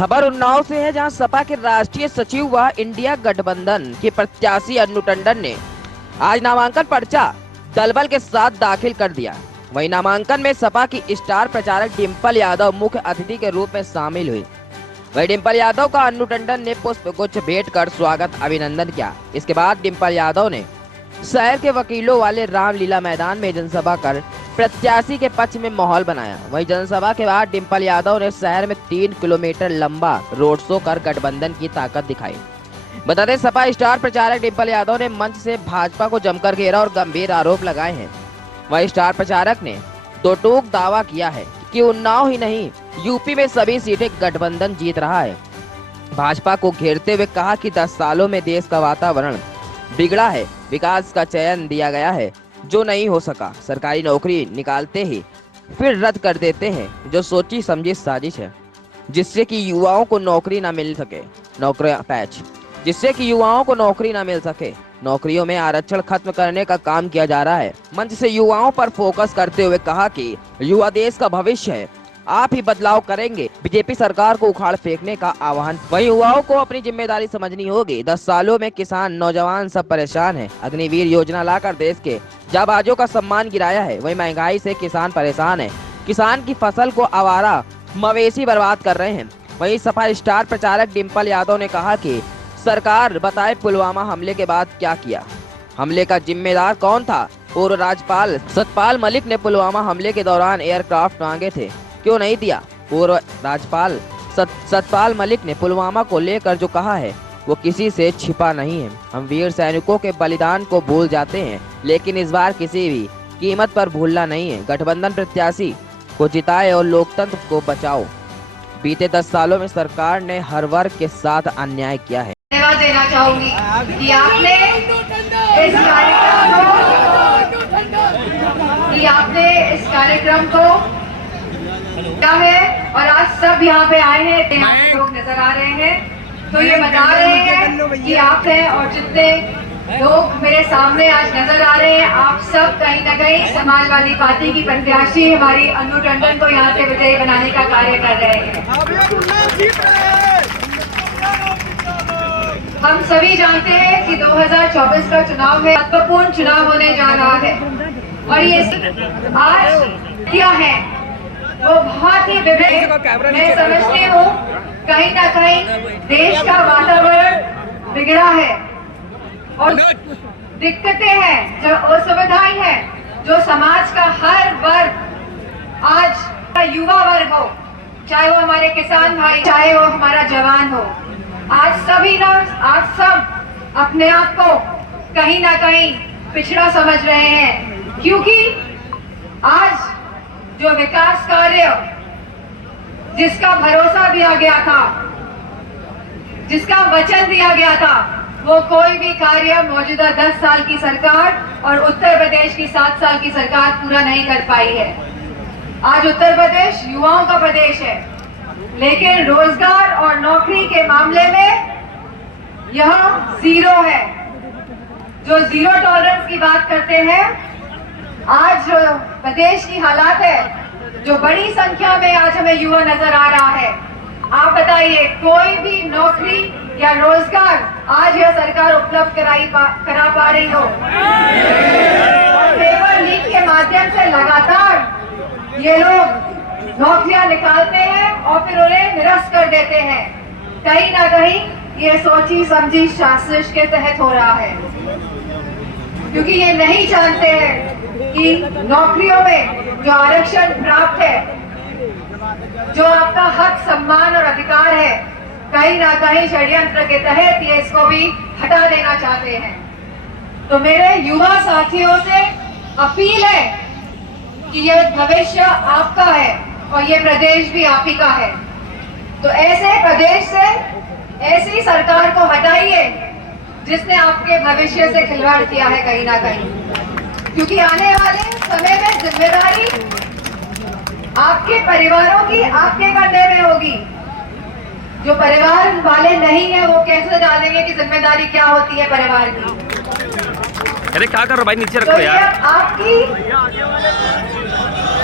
खबर उन्नाव से है, जहां सपा के राष्ट्रीय सचिव व इंडिया गठबंधन के प्रत्याशी अन्नू टंडन ने आज नामांकन पर्चा दलबल के साथ दाखिल कर दिया। वहीं नामांकन में सपा की स्टार प्रचारक डिम्पल यादव मुख्य अतिथि के रूप में शामिल हुई। वहीं डिम्पल यादव का अन्नू टंडन ने पुष्पगुच्छ भेंट कर स्वागत अभिनंदन किया। इसके बाद डिम्पल यादव ने शहर के वकीलों वाले रामलीला मैदान में जनसभा कर प्रत्याशी के पक्ष में माहौल बनाया। वहीं जनसभा के बाद डिम्पल यादव ने शहर में 3 किलोमीटर लंबा रोड शो कर गठबंधन की ताकत दिखाई। बता दें, सपा स्टार प्रचारक डिम्पल यादव ने मंच से भाजपा को जमकर घेरा और गंभीर आरोप लगाए हैं। वहीं स्टार प्रचारक ने दो टूक दावा किया है कि उन्नाव ही नहीं, यूपी में सभी सीटें गठबंधन जीत रहा है। भाजपा को घेरते हुए कहा कि 10 सालों में देश का वातावरण बिगड़ा है, विकास का चयन दिया गया है जो नहीं हो सका, सरकारी नौकरी निकालते ही फिर रद्द कर देते हैं, जो सोची समझी साजिश है जिससे कि युवाओं को नौकरी न मिल सके, नौकरियों में आरक्षण खत्म करने का काम किया जा रहा है। मंच से युवाओं पर फोकस करते हुए कहा कि युवा देश का भविष्य है, आप ही बदलाव करेंगे, बीजेपी सरकार को उखाड़ फेंकने का आह्वान। वहीं युवाओं को अपनी जिम्मेदारी समझनी होगी। 10 सालों में किसान नौजवान सब परेशान हैं। अग्निवीर योजना लाकर देश के जाबाजों का सम्मान गिराया है। वहीं महंगाई से किसान परेशान है, किसान की फसल को आवारा मवेशी बर्बाद कर रहे हैं। वहीं सपा स्टार प्रचारक डिम्पल यादव ने कहा कि सरकार बताए पुलवामा हमले के बाद क्या किया, हमले का जिम्मेदार कौन था। पूर्व राज्यपाल सतपाल मलिक ने पुलवामा हमले के दौरान एयरक्राफ्ट मांगे थे, क्यों नहीं दिया। पूर्व राज्यपाल सतपाल मलिक ने पुलवामा को लेकर जो कहा है वो किसी से छिपा नहीं है। हम वीर सैनिकों के बलिदान को भूल जाते हैं, लेकिन इस बार किसी भी कीमत पर भूलना नहीं है। गठबंधन प्रत्याशी को जिताए और लोकतंत्र को बचाओ। बीते 10 सालों में सरकार ने हर वर्ग के साथ अन्याय किया है। धन्यवाद देना चाहूंगी कि आपने इस कार्यक्रम को क्या है, और आज सब यहाँ पे आए हैं, यहाँ पे लोग नजर आ रहे हैं, तो ये बता रहे हैं कि आप हैं। और जितने लोग मेरे सामने आज नजर आ रहे हैं, आप सब कहीं न कहीं समाजवादी पार्टी की प्रत्याशी हमारी अन्नू टंडन को यहाँ से विजयी बनाने का कार्य कर रहे हैं। हम सभी जानते हैं कि 2024 का चुनाव है, महत्वपूर्ण चुनाव होने जा रहा है, और ये आज क्या है वो बहुत ही विभिन्न। मैं समझती हूँ कहीं ना कहीं देश का वातावरण बिगड़ा है और दिक्कतें हैं, जो असुविधाएं हैं, जो समाज का हर वर्ग, आज युवा वर्ग हो, चाहे वो हमारे किसान भाई, चाहे वो हमारा जवान हो, आज सब अपने आप को कहीं ना कहीं पिछड़ा समझ रहे हैं, क्योंकि आज जो विकास कार्य जिसका भरोसा दिया गया था, जिसका वचन दिया गया था, वो कोई भी कार्य मौजूदा 10 साल की सरकार और उत्तर प्रदेश की 7 साल की सरकार पूरा नहीं कर पाई है। आज उत्तर प्रदेश युवाओं का प्रदेश है, लेकिन रोजगार और नौकरी के मामले में यह जीरो है। जो जीरो टॉलरेंस की बात करते हैं, आज जो प्रदेश की हालात है, जो बड़ी संख्या में आज हमें युवा नजर आ रहा है, आप बताइए कोई भी नौकरी या रोजगार आज यह सरकार उपलब्ध करा पा रही हो। पेपर लीक के माध्यम से लगातार ये लोग नौकरियां निकालते हैं और फिर उन्हें निरस्त कर देते हैं। कहीं ना कहीं ये सोची समझी साजिश के तहत हो रहा है, क्योंकि ये नहीं जानते हैं कि नौकरियों में जो आरक्षण प्राप्त है, जो आपका हक, सम्मान और अधिकार है, कहीं ना कहीं षड्यंत्र के तहत ये इसको भी हटा देना चाहते हैं। तो मेरे युवा साथियों से अपील है कि ये भविष्य आपका है और ये प्रदेश भी आप ही का है। तो ऐसे प्रदेश से ऐसी सरकार को हटाइए जिसने आपके भविष्य से खिलवाड़ किया है कहीं ना कहीं, क्योंकि आने वाले समय में जिम्मेदारी आपके परिवारों की आपके कंधे में होगी। जो परिवार वाले नहीं है वो कैसे जानेंगे कि जिम्मेदारी क्या होती है परिवार की। अरे क्या कर रहे हो भाई, नीचे रखो तो यार।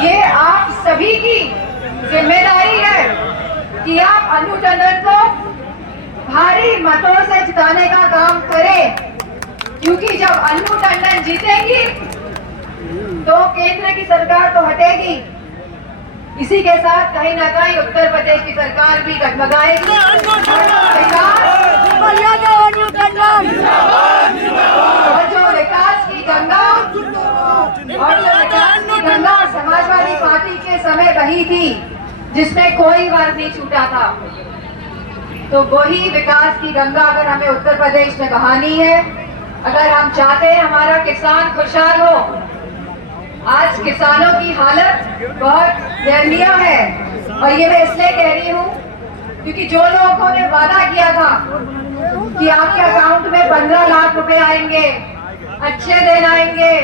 ये आप सभी की जिम्मेदारी है कि आप अन्नू टंडन को भारी मतों से जिताने का काम करें, क्योंकि जब अन्नू टंडन जीतेंगी तो केंद्र की सरकार तो हटेगी। इसी के साथ कहीं ना कहीं उत्तर प्रदेश की सरकार भी डगमगाएगी। और जो विकास की गंगा समाजवादी पार्टी के समय बही थी, जिसमें कोई वर्ग नहीं छूटा था, तो वही विकास की गंगा अगर हमें उत्तर प्रदेश में बहानी है, अगर हम चाहते हैं हमारा किसान खुशहाल हो। आज किसानों की हालत बहुत दयनीय है, और ये मैं इसलिए कह रही हूँ क्योंकि जो लोगों ने वादा किया था कि आपके अकाउंट में 15 लाख रुपए आएंगे, अच्छे दिन आएंगे,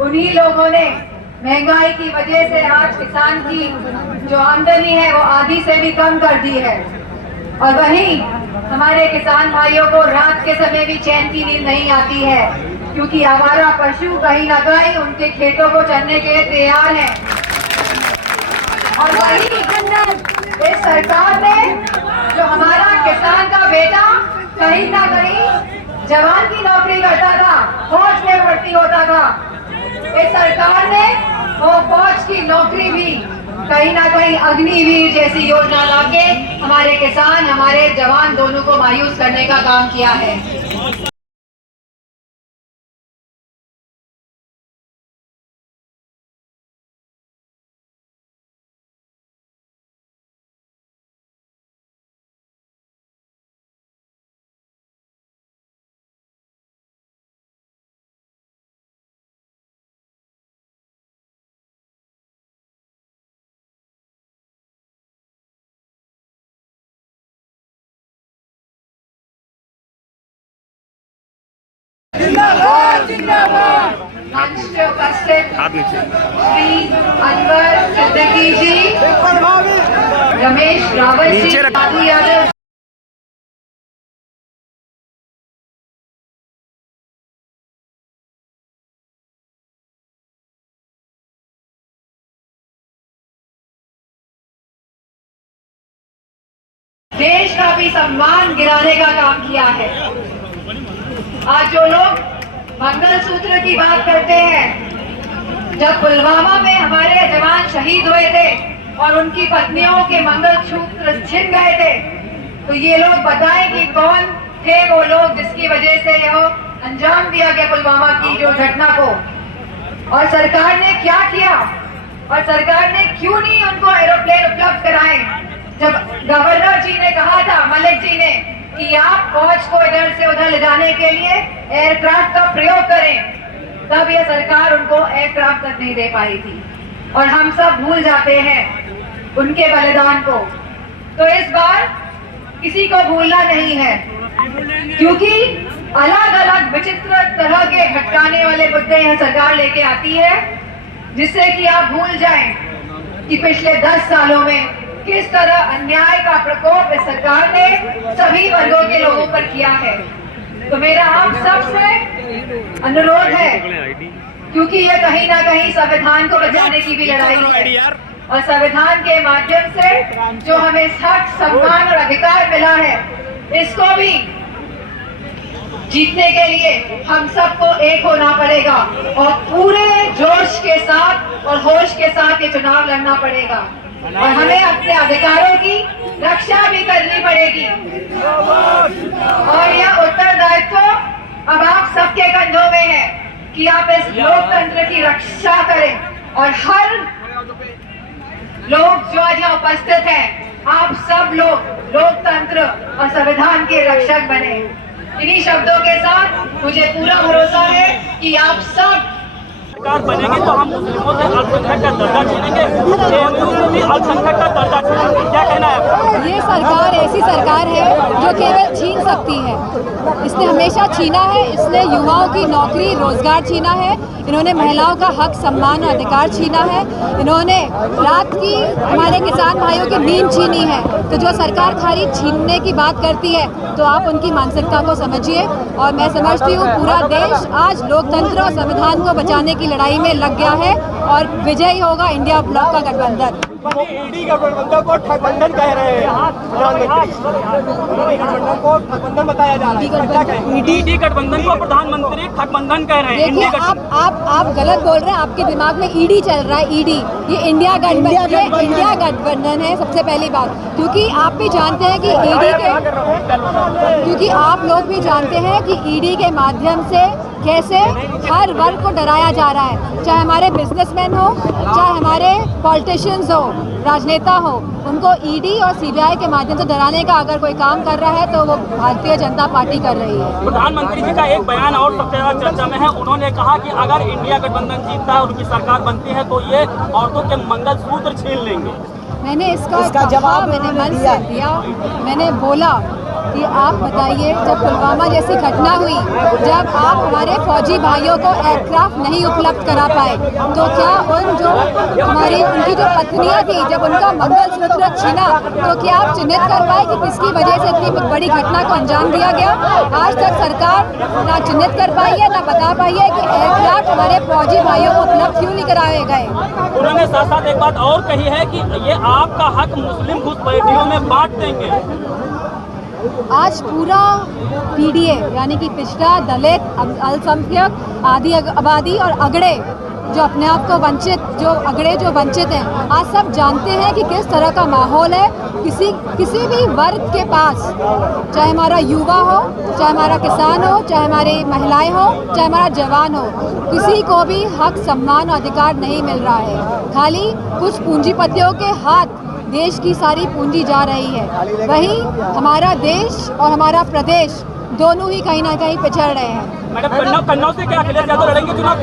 उन्हीं लोगों ने महंगाई की वजह से आज किसान की जो आमदनी है वो आधी से भी कम कर दी है। और वहीं हमारे किसान भाइयों को रात के समय भी चैन की नींद नहीं आती है, क्योंकि आवारा पशु कहीं न कहीं उनके खेतों को चरने के लिए तैयार है। और वहीं इस सरकार ने जो हमारा किसान का बेटा कहीं ना कहीं जवान की नौकरी करता था, फौज में भर्ती होता था, इस सरकार ने वो फौज की नौकरी भी कहीं ना कहीं अग्निवीर जैसी योजना लाके हमारे किसान, हमारे जवान दोनों को मायूस करने का काम किया है। मंच पे उपस्थित श्री अनवर सिद्दीकी जी, रमेश रावत जी, राघु यादव, देश का भी सम्मान गिराने का काम किया है। आज जो लोग मंगलसूत्र की बात करते हैं, जब पुलवामा में हमारे जवान शहीद हुए थे और उनकी पत्नियों के मंगलसूत्र छिन गए थे, तो ये लोग बताएं कि कौन थे वो लोग जिसकी वजह से यह अंजाम दिया गया पुलवामा की जो घटना को। और सरकार ने क्या किया, और सरकार ने क्यों नहीं उनको एरोप्लेन उपलब्ध कराए। जब गवर्नर जी ने कहा था, मलिक जी ने, कि आप फौज को इधर से उधर ले जाने के लिए एयरक्राफ्ट का प्रयोग करें, तब यह सरकार उनको एयरक्राफ्ट तक नहीं दे पाई थी। और हम सब भूल जाते हैं उनके बलिदान को। तो इस बार किसी को भूलना नहीं है, क्योंकि अलग अलग विचित्र तरह के भटकाने वाले मुद्दे यह सरकार लेके आती है, जिससे कि आप भूल जाएं कि पिछले 10 सालों में किस तरह अन्याय का प्रकोप इस सरकार ने सभी वर्गों के लोगों पर किया है। तो मेरा आप सबसे अनुरोध है, क्योंकि ये कहीं ना कहीं संविधान को बचाने की भी लड़ाई है, और संविधान के माध्यम से जो हमें हक, सम्मान और अधिकार मिला है, इसको भी जीतने के लिए हम सबको एक होना पड़ेगा और पूरे जोश के साथ और होश के साथ ये चुनाव लड़ना पड़ेगा, और हमें अपने अधिकारों की रक्षा भी करनी पड़ेगी। और यह उत्तरदायित्व अब आप सबके कंधों में है कि आप इस लोकतंत्र की रक्षा करें, और हर लोग जो आज यहाँ उपस्थित हैं, आप सब लोग लोकतंत्र और संविधान के रक्षक बने। इन्हीं शब्दों के साथ मुझे पूरा भरोसा है कि आप सब सरकार बनेगी तो हम मुस्लिमों से अल्पसंख्यक का दर्जा छीनेंगे, भी अल्पसंख्यक का दर्जा छीनेंगे। क्या कहना है? ये सरकार ऐसी सरकार है जो केवल छीन सकती है। इसने हमेशा छीना है, इसने युवाओं की नौकरी रोजगार छीना है, इन्होंने महिलाओं का हक, सम्मान और अधिकार छीना है, इन्होंने रात की हमारे किसान भाइयों की नींद छीनी है। तो जो सरकार खाली छीनने की बात करती है, तो आप उनकी मानसिकता को समझिए। और मैं समझती हूँ पूरा देश आज लोकतंत्र और संविधान को बचाने की लड़ाई में लग गया है, और विजयी होगा इंडिया ब्लॉक का गठबंधन। ईडी गठबंधन को ठगबंधन कह रहे हैं प्रधानमंत्री, गठबंधन को ठगबंधन बताया जा रहा है। ईडी गठबंधन को प्रधानमंत्री ठगबंधन कह रहे हैं। देखिए आप गलत बोल रहे हैं, आपके दिमाग में ईडी चल रहा है। ईडी ये इंडिया गठबंधन है सबसे पहली बात, क्योंकि आप भी जानते हैं कि क्योंकि आप लोग भी जानते हैं कि ईडी के माध्यम से कैसे हर वर्ग को डराया जा रहा है, चाहे हमारे बिजनेसमैन हो, चाहे हमारे पॉलिटिशियंस हो, राजनेता हो, उनको ईडी और सीबीआई के माध्यम से डराने का अगर कोई काम कर रहा है तो वो भारतीय जनता पार्टी कर रही है। प्रधानमंत्री जी का एक बयान और सबसे ज्यादा चर्चा में है। उन्होंने कहा कि अगर इंडिया गठबंधन जीतता है, उनकी सरकार बनती है, तो ये औरतों के मंगलसूत्र छीन लेंगे। मैंने इसका जवाब मैंने मन से दिया। मैंने बोला कि आप बताइए, जब पुलवामा जैसी घटना हुई, जब आप हमारे फौजी भाइयों को एयरक्राफ्ट नहीं उपलब्ध करा पाए, तो क्या उनकी जो पत्नियां थी, जब उनका मंगलसूत्र छीना, तो क्या आप चिन्हित कर पाए कि किसकी वजह से इतनी बड़ी घटना को अंजाम दिया गया? आज तक सरकार ना चिन्हित कर पाई है, ना बता पाई है कि एयरक्राफ्ट हमारे फौजी भाइयों को उपलब्ध क्यों नहीं कराए गए। उन्होंने साथ साथ एक बात और कही है कि ये आपका हक मुस्लिम घुसपैठियों में बांट देंगे। आज पूरा पीडीए यानी कि पिछड़ा, दलित, अल्पसंख्यक, आदि आबादी और अगड़े जो अपने आप को जो वंचित हैं, आज सब जानते हैं कि किस तरह का माहौल है। किसी भी वर्ग के पास, चाहे हमारा युवा हो, चाहे हमारा किसान हो, चाहे हमारी महिलाएं हो, चाहे हमारा जवान हो, किसी को भी हक, सम्मान और अधिकार नहीं मिल रहा है। खाली कुछ पूंजीपतियों के हाथ देश की सारी पूंजी जा रही है। वहीं हमारा देश और हमारा प्रदेश दोनों ही कहीं ना कहीं पिछड़ रहे हैं। मैडम, कन्नौज से क्या अखिलेश यादव लड़ेंगे चुनाव?